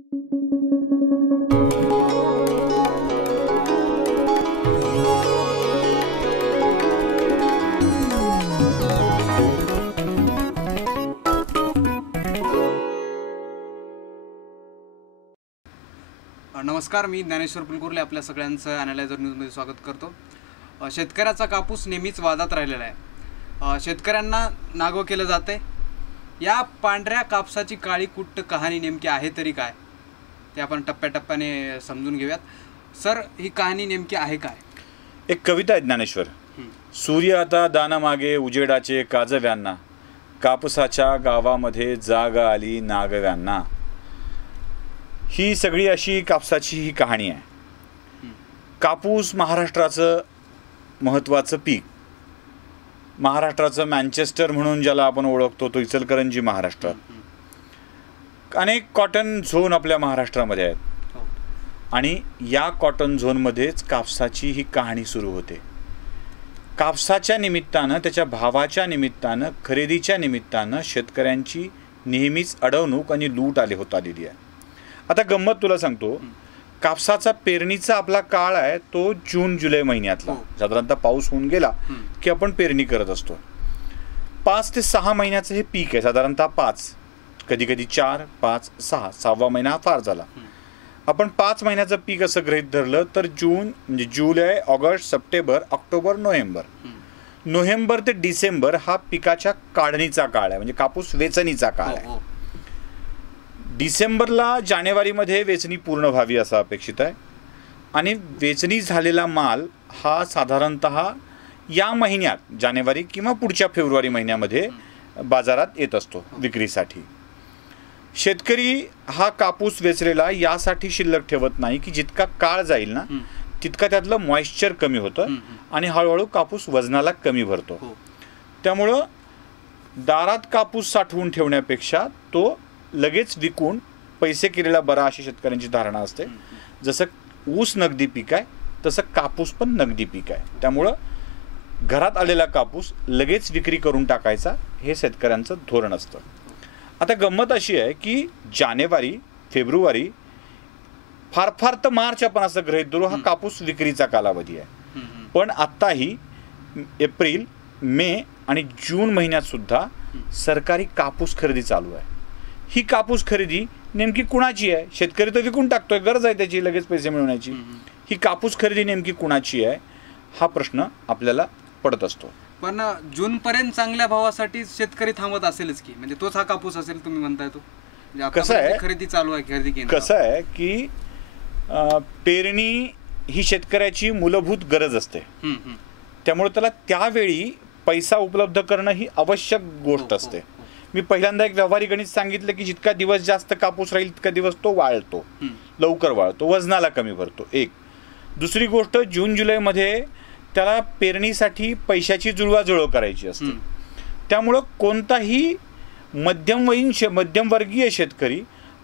नमस्कार, मी ज्ञानेश्वर पुलकुर्ले आपल्या सगळ्यांचं ॲनालायझर न्यूजमध्ये स्वागत करतो. शेतकऱ्याचा कापूस नेहमीच वादात राहिलेला आहे. शेतकऱ्यांना नागं केलं जाते. या पांढऱ्या कापसाची काळी कुट्ट कहाणी नेमकी आहे तरी काय, ते आपण टप्प्याटप्प्याने समजून घेऊयात. सर, ही कहाणी नेमकी आहे काय? एक कविता आहे ज्ञानेश्वर. सूर्य आता दानामागे उजेडाचे काजव्यांना, कापसाच्या गावामध्ये जाग आली नागव्यांना. ही सगळी अशी कापसाची ही कहाणी आहे. कापूस महाराष्ट्राचं महत्त्वाचं पीक, महाराष्ट्राचं मँचेस्टर म्हणून ज्याला आपण ओळखतो, तो इचलकरंजी महाराष्ट्रात. अनेक कॉटन झोन आपल्या महाराष्ट्रामध्ये आहेत आणि या कॉटन झोनमध्येच कापसाची ही कहाणी सुरू होते. कापसाच्या निमित्तानं, त्याच्या भावाच्या निमित्तानं, खरेदीच्या निमित्तानं शेतकऱ्यांची नेहमीच अडवणूक आणि लूट होत आलेली आहे. आता गंमत तुला सांगतो, कापसाचा पेरणीचा आपला काळ आहे तो जून जुलै महिन्यातला. साधारणतः पाऊस होऊन गेला की आपण पेरणी करत असतो. 5 ते 6 महिन्याचं हे पीक आहे. साधारणतः 5, कधी कधी 4, 5, 6, 6वा महिना फार झाला. आपण 5 महिन्याचं पीक असं गृहीत धरलं तर जून म्हणजे जुलै, ऑगस्ट, सप्टेंबर, ऑक्टोबर, नोव्हेंबर ते डिसेंबर हा पिकाच्या काढणीचा काळ आहे, म्हणजे कापूस वेचणीचा काळ आहे. डिसेंबरला जानेवारीमध्ये वेचणी पूर्ण व्हावी असं अपेक्षित आहे आणि वेचणी झालेला माल हा साधारणतः या महिन्यात, जानेवारी किंवा पुढच्या फेब्रुवारी महिन्यामध्ये बाजारात येत असतो विक्रीसाठी. शेतकरी हा कापूस वेचलेला यासाठी शिल्लक ठेवत नाही की जितका काळ जाईल ना तितका त्यातलं मॉइश्चर कमी होतं आणि हळूहळू कापूस वजनाला कमी भरतो. त्यामुळं दारात कापूस साठवून ठेवण्यापेक्षा तो लगेच विकून पैसे केलेला बरा अशी शेतकऱ्यांची धारणा असते. जसं ऊस नगदी पीक आहे तसं कापूस पण नगदी पीक आहे. त्यामुळं घरात आलेला कापूस लगेच विक्री करून टाकायचा हे शेतकऱ्यांचं धोरण असतं. आता गंमत अशी आहे की जानेवारी, फेब्रुवारी, फार फार तर मार्च आपण असं गृहीत धरू हा कापूस विक्रीचा कालावधी आहे. पण आत्ताही एप्रिल, मे आणि जून महिन्यात सुद्धा सरकारी कापूस खरेदी चालू आहे. ही कापूस खरेदी नेमकी कुणाची आहे? शेतकरी तर विकून टाकतोय, गरज आहे त्याची लगेच पैसे मिळवण्याची. ही कापूस खरेदी नेमकी कुणाची आहे हा प्रश्न आपल्याला पडत असतो. पण जून पर्यंत चांगल्या भावासाठी शेतकरी थांबत असेलच की, म्हणजे तोच हा कापूस असेल तुम्ही म्हणताय तो. कसं आहे, खरेदी चालू आहे, खरेदी केंद्र. कसं आहे की पेरणी ही शेतकऱ्याची मूलभूत गरज असते. त्यामुळे त्याला त्यावेळी पैसा उपलब्ध करणं ही आवश्यक गोष्ट असते. मी पहिल्यांदा एक व्यावहारिक गणित सांगितलं की जितका दिवस जास्त कापूस राहील तितका दिवस तो वाळतो, लवकर वाळतो, वजनाला कमी भरतो. एक दुसरी गोष्ट, जून जुलैमध्ये त्याला पेरणीसाठी पैशाची जुळवाजुळव करायची असते. त्यामुळं कोणताही मध्यमवर्गीय शेतकरी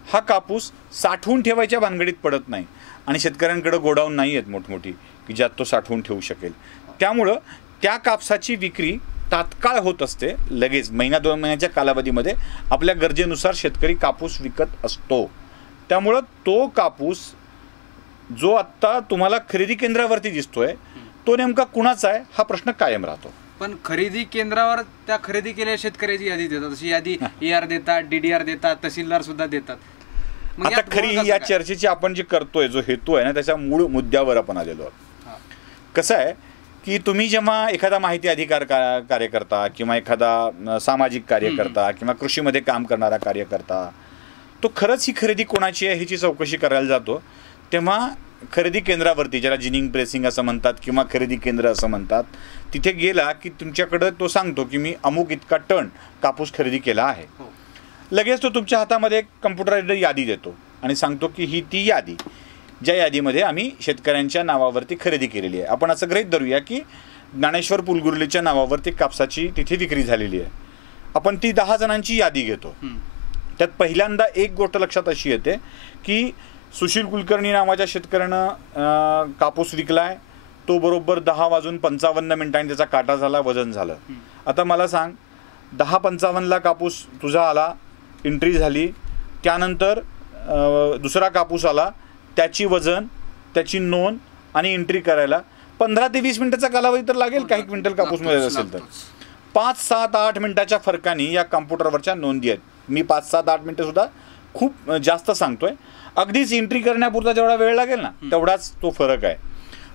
हा कापूस साठवून ठेवायच्या भानगडीत पडत नाही आणि शेतकऱ्यांकडे गोडाऊन नाही आहेत मोठमोठी की ज्यात तो साठवून ठेवू शकेल. त्यामुळं त्या कापसाची विक्री तात्काळ होत असते. लगेच 1-2 महिन्याच्या कालावधीमध्ये आपल्या गरजेनुसार शेतकरी कापूस विकत असतो. त्यामुळं तो कापूस जो आत्ता तुम्हाला खरेदी केंद्रावरती दिसतोय तो नेमका कुणाचा आहे हा प्रश्न कायम राहतो. पण खरेदी केंद्रावर त्या खरेदी केलेल्या शेतकऱ्याची यादी देतात, अशी यादी AR देतात, DDR देतात, तहसीलदार सुद्धा देतात. आता खरी या चर्चेची आपण जे करतोय, जो हेतू आहे ना, त्याच्या मूळ मुद्द्यावर आपण आलेलो आहोत. कसं आहे की तुम्ही जेव्हा एखादा माहिती अधिकार कार्यकर्ता किंवा एखादा सामाजिक कार्यकर्ता किंवा कृषीमध्ये काम करणारा कार्यकर्ता तो खरंच ही खरेदी कोणाची आहे ह्याची चौकशी करायला जातो, तेव्हा खरेदी केंद्रावरती, ज्याला जिनिंग प्रेसिंग असं म्हणतात किंवा खरेदी केंद्र असं म्हणतात, तिथे गेला की तुमच्याकडं तो सांगतो की मी अमुक इतका टन कापूस खरेदी केला आहे. लगेच तो तुमच्या हातामध्ये कम्प्युटराइज्ड यादी देतो आणि सांगतो की ही ती यादी ज्या यादीमध्ये आम्ही शेतकऱ्यांच्या नावावरती खरेदी केलेली आहे. आपण असं गृहीत धरूया की ज्ञानेश्वर पुलकुर्लेच्या नावावरती कापसाची तिथे विक्री झालेली आहे. आपण ती 10 जणांची यादी घेतो. त्यात पहिल्यांदा एक गोष्ट लक्षात अशी येते की सुशील कुलकर्णी नावाच्या शेतकऱ्यानं कापूस विकलाय, तो बरोबर 10:55 त्याचा काटा झाला, वजन झालं. आता मला सांग, 10:55ला कापूस तुझा आला, एंट्री झाली, त्यानंतर दुसरा कापूस आला, त्याची वजन, त्याची नोंद आणि एंट्री करायला 15 ते 20 मिनिटाचा कालावधी तर लागेल काही क्विंटल कापूस मिळत असेल तर. 5, 7, 8 मिनिटाच्या फरकाने या कॉम्प्युटरवरच्या नोंदी आहेत. मी 5, 7, 8 मिनिटं सुद्धा खूप जास्त सांगतोय. अगदीच एंट्री करण्यापुरता जेवढा वेळ लागेल ना तेवढाच तो फरक आहे.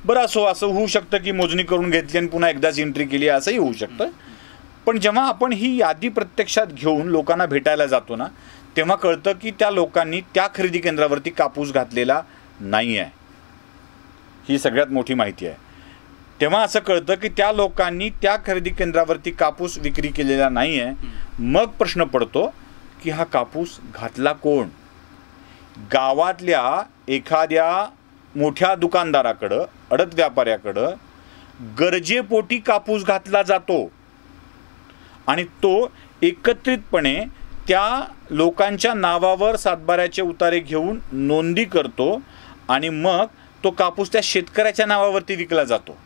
बरं, असं होऊ शकतं की मोजणी करून घेतली आणि पुन्हा एकदाच एंट्री केली, असंही होऊ शकतं. पण जेव्हा आपण ही यादी प्रत्यक्षात घेऊन लोकांना भेटायला जातो ना, तेव्हा कळतं की त्या लोकांनी त्या खरेदी केंद्रावरती कापूस घातलेला नाही आहे. ही सगळ्यात मोठी माहिती आहे. तेव्हा असं कळतं की त्या लोकांनी त्या खरेदी केंद्रावरती कापूस विक्री केलेला नाही आहे. मग प्रश्न पडतो की हा कापूस घातला कोण? गावातल्या एखाद्या मोठ्या दुकानदाराकडं, अडत व्यापाऱ्याकडं गरजेपोटी कापूस घातला जातो आणि तो एकत्रितपणे त्या लोकांच्या नावावर सातबाऱ्याचे उतारे घेऊन नोंदी करतो आणि मग तो कापूस त्या शेतकऱ्याच्या नावावरती विकला जातो.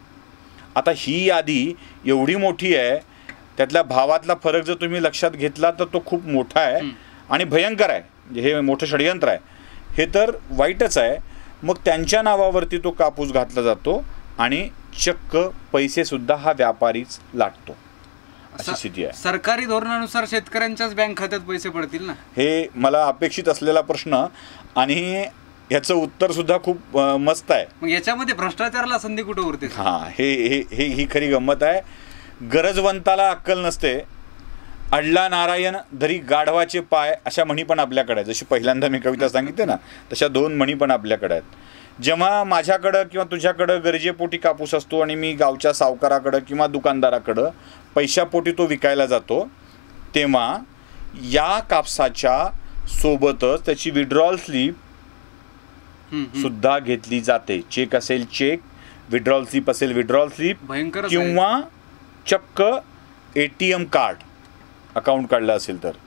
आता ही यादी एवढी मोठी आहे, त्यातल्या भावातला फरक जर तुम्ही लक्षात घेतला तर तो खूप मोठा आहे आणि भयंकर आहे. म्हणजे हे मोठं षडयंत्र आहे, हे तर वाईटच आहे. मग त्यांच्या नावावरती तो कापूस घातला जातो आणि चक्क पैसे सुद्धा हा व्यापारीच लाटतो, अशी स्थिती आहे. सरकारी धोरणानुसार शेतकऱ्यांच्याच बँक खात्यात पैसे पडतील ना? हे मला अपेक्षित असलेला प्रश्न आणि याचं उत्तर सुद्धा खूप मस्त आहे. मग याच्यामध्ये भ्रष्टाचाराला संधी कुठे उरते? ही खरी गंमत आहे. गरजवंताला अक्कल नसते, अडला नारायण धरी गाढवाचे पाय, अशा म्हणी पण आपल्याकडे आहेत. जशी पहिल्यांदा मी कविता सांगितली ना, तशा 2 म्हणी पण आपल्याकडे आहेत. जेव्हा माझ्याकडं किंवा तुझ्याकडं गरजेपोटी कापूस असतो आणि मी गावच्या सावकाराकडं किंवा दुकानदाराकडं पैशापोटी तो विकायला जातो, तेव्हा या कापसाच्या सोबतच त्याची विड्रॉल स्लिप सुद्धा घेतली जाते. चेक असेल चेक, विड्रॉल स्लिप असेल विड्रॉल स्लिप, किंवा चक्क ATM कार्ड, अकाउंट काढलं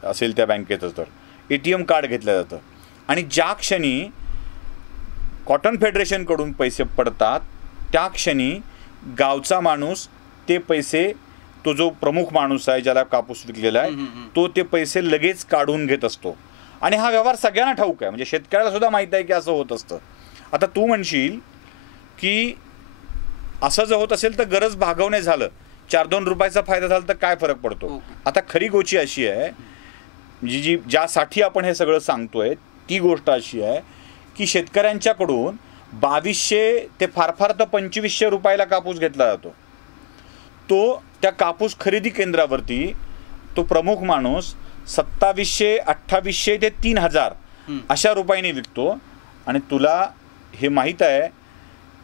असेल त्या बँकेचं तर ATM कार्ड घेतलं जातं. आणि ज्या क्षणी कॉटन फेडरेशनकडून पैसे पडतात त्या क्षणी गावचा माणूस ते पैसे, तो जो प्रमुख माणूस आहे ज्याला कापूस विकलेला आहे, तो ते पैसे लगेच काढून घेत असतो. आणि हा व्यवहार सगळ्यांना ठाऊक आहे, म्हणजे शेतकऱ्याला सुद्धा माहीत आहे की असं होत असतं. आता तू म्हणशील की असं जर होत असेल तर गरज भागवणे झालं, 4-2 रुपयाचा फायदा झाला तर काय फरक पडतो? आता खरी गोष्ट अशी आहे, जी ज्यासाठी आपण हे सगळं सांगतोय ती गोष्ट अशी आहे की शेतकऱ्यांच्याकडून 2200 ते फार तर 2500 रुपयाला कापूस घेतला जातो. तो त्या कापूस खरेदी केंद्रावरती तो प्रमुख माणूस 2700, 2800 ते 3000 अशा रुपयांनी विकतो. आणि तुला हे माहीत आहे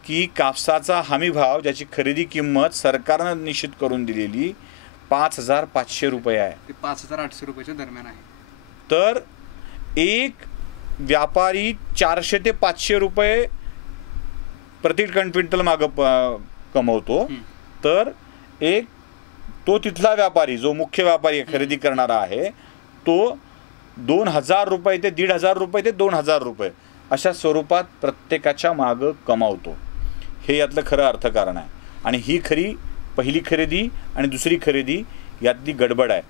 की कापसाचा हमी भाव, ज्याची खरेदी किंमत सरकारनं निश्चित करून दिलेली 5500 रुपये आहे. 5800 रुपयाच्या दरम्यान आहे. तर एक व्यापारी 400 ते 500 रुपये प्रति क्विंटल मागं कमवतो. तर एक तो तिथला व्यापारी, जो मुख्य व्यापारी खरेदी करणारा आहे, तो 2000 रुपये ते 1500 रुपये ते 2000 रुपये अशा स्वरूपात प्रत्येकाच्या मागं कमावतो. हे यातलं खरं अर्थकारण आहे. आणि ही खरी पहिली खरेदी आणि दुसरी खरेदी यातली गडबड आहे.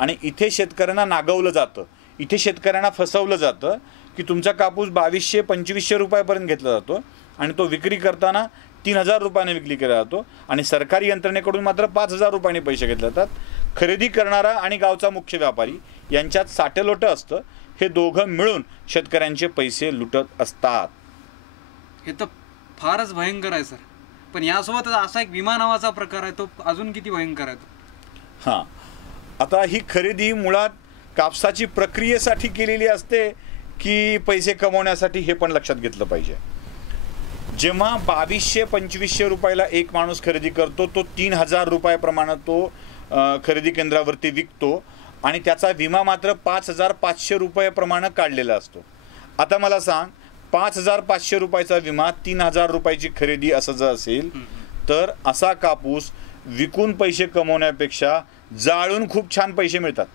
आणि इथे शेतकऱ्यांना नागवलं जातं, इथे शेतकऱ्यांना फसवलं जातं की तुमचा कापूस 2200-2500 रुपयापर्यंत घेतला जातो आणि तो विक्री करताना 3000 रुपयाने विक्री केला जातो आणि सरकारी यंत्रणेकडून मात्र 5000 रुपयांनी पैसे घेतले जातात. खरेदी करणारा आणि गावचा मुख्य व्यापारी यांच्यात साटेलोटं असतं. हे दोघं मिळून शेतकऱ्यांचे पैसे लुटत असतात. हे तर फारच भयंकर आहे सर. पण यासोबत असा एक विमा नावाचा प्रकार आहे, तो अजून किती भयंकर आहे? हां, आता ही खरेदी मुळात कापसाची प्रक्रियेसाठी केलेली असते की पैसे कमवण्यासाठी, हे पण लक्षात घेतलं पाहिजे. जेव्हा 2200-2500 रुपयाला एक माणूस खरेदी करतो, तो 3000 रुपयाप्रमाणे तो खरेदी केंद्रावरती विकतो आणि त्याचा विमा मात्र 5500 रुपयाप्रमाणे काढलेला असतो. आता मला सांग, 5500 रुपयाचा विमा, 3000 रुपयाची खरेदी असं जर असेल तर असा कापूस विकून पैसे कमवण्यापेक्षा जाळून खूप छान पैसे मिळतात.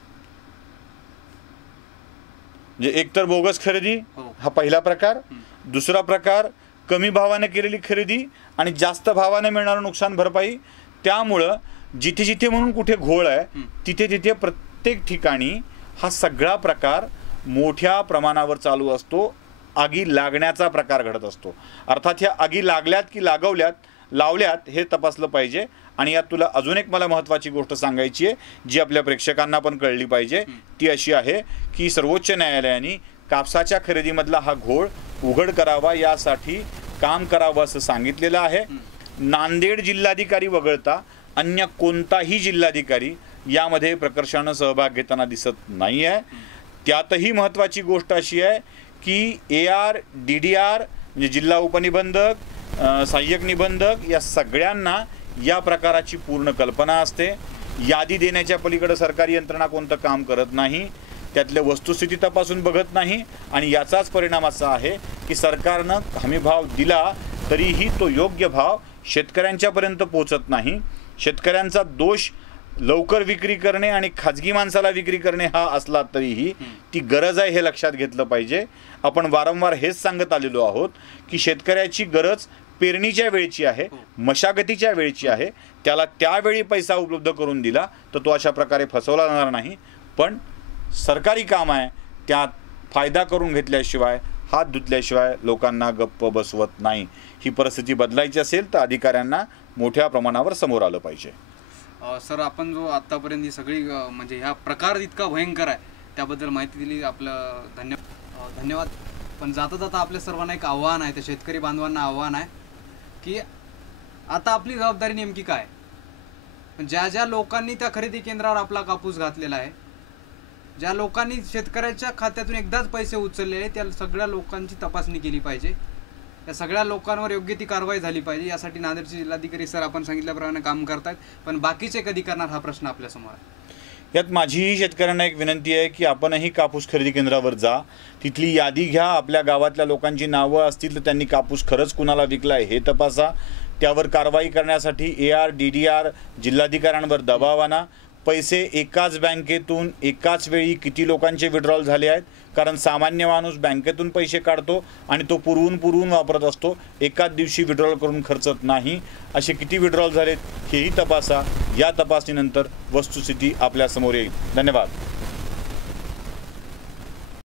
म्हणजे एकतर बोगस खरेदी हा पहिला प्रकार, दुसरा प्रकार कमी भावाने केलेली खरेदी आणि जास्त भावाने मिळणारं नुकसान भरपाई. त्यामुळं जिथे जिथे म्हणून कुठे घोळ आहे तिथे तिथे प्रत्येक ठिकाणी हा सगळा प्रकार मोठ्या प्रमाणावर चालू असतो. आगी लागण्याचा प्रकार घडत असतो. अर्थात ह्या आगी लागल्यात की लावल्यात हे तपासलं पाहिजे. आणि यात तुला अजून एक मला महत्त्वाची गोष्ट सांगायची आहे जी आपल्या प्रेक्षकांना पण कळली पाहिजे. ती अशी आहे की सर्वोच्च न्यायालयाने कापसाच्या खरेदीमधला हा घोळ उघड करावा यासाठी काम करावं असं सांगितलेलं आहे. नांदेड जिल्हाधिकारी वगळता अन्य कोणताही जिल्हाधिकारी यामध्ये प्रकर्षानं सहभाग घेताना दिसत नाही आहे. त्यातही महत्त्वाची गोष्ट अशी आहे की AR DDR म्हणजे जिल्हा उपनिबंधक, सहाय्यक निबंधक या सगळ्यांना या प्रकाराची पूर्ण कल्पना असते. यादी देण्याच्या पलीकडे सरकारी यंत्रणा कोणतं काम करत नाही, त्यातल्या वस्तुस्थिती तपासून बघत नाही. आणि याचाच परिणाम असा आहे की सरकारनं हमीभाव दिला तरीही तो योग्य भाव शेतकऱ्यांच्यापर्यंत पोहोचत नाही. शेतकऱ्यांचा दोष लवकर विक्री करणे आणि खाजगी माणसाला विक्री करणे हा असला तरीही ती गरज आहे हे लक्षात घेतलं पाहिजे. आपण वारंवार हेच सांगत आलेलो आहोत की शेतकऱ्याची गरज पेरणीच्या वेळची आहे, मशागतीच्या वेळची आहे. त्याला त्यावेळी पैसा उपलब्ध करून दिला तर तो अशा प्रकारे फसवला जाणार नाही. पण सरकारी काम आहे त्यात फायदा करून घेतल्याशिवाय, हात धुतल्याशिवाय लोकांना गप्प बसवत नाही. ही परिस्थिती बदलायची असेल तर अधिकाऱ्यांना मोठ्या प्रमाणावर समोर आलं पाहिजे. सर, आपण जो आत्तापर्यंत ही सगळी म्हणजे ह्या प्रकार इतका भयंकर आहे त्याबद्दल माहिती दिली, आपलं धन्यवाद. पण जाता जाता आपल्या सर्वांना एक आव्हान आहे, त्या शेतकरी बांधवांना आव्हान आहे की आता आपली जबाबदारी नेमकी काय. ज्या लोकांनी त्या खरेदी केंद्रावर आपला कापूस घातलेला आहे, ज्या लोकांनी शेतकऱ्याच्या खात्यातून एकदाच पैसे उचललेले, त्या सगळ्या लोकांची तपासणी केली पाहिजे. या सगळ्या लोकांवर योग्य ती कारवाई झाली पाहिजे. यासाठी नांदेडचे जिल्हाधिकारी सर आपण सांगितल्याप्रमाणे काम करतायत. पण बाकीचे कधी करणार हा प्रश्न आपल्यासमोर आहे. यात माझीही शेतकऱ्यांना एक विनंती आहे की आपणही कापूस खरेदी केंद्रावर जा, तिथली यादी घ्या. आपल्या गावातल्या लोकांची नावं असतील तर त्यांनी कापूस खरंच कुणाला विकलाय हे तपासा. त्यावर कारवाई करण्यासाठी AR DDR जिल्हाधिकाऱ्यांवर दबाव आणा. पैसे एकाच बँकेतून एकाच वेळी किती लोकांचे विड्रॉल झाले आहेत, कारण सामान्य माणूस बँकेतून पैसे काढतो आणि तो पुरवून वापरत असतो, एकाच दिवशी विड्रॉल करून खर्चत नाही. असे किती विड्रॉल झालेत हेही तपासा. या तपासणीनंतर वस्तुस्थिती आपल्यासमोर येईल. धन्यवाद.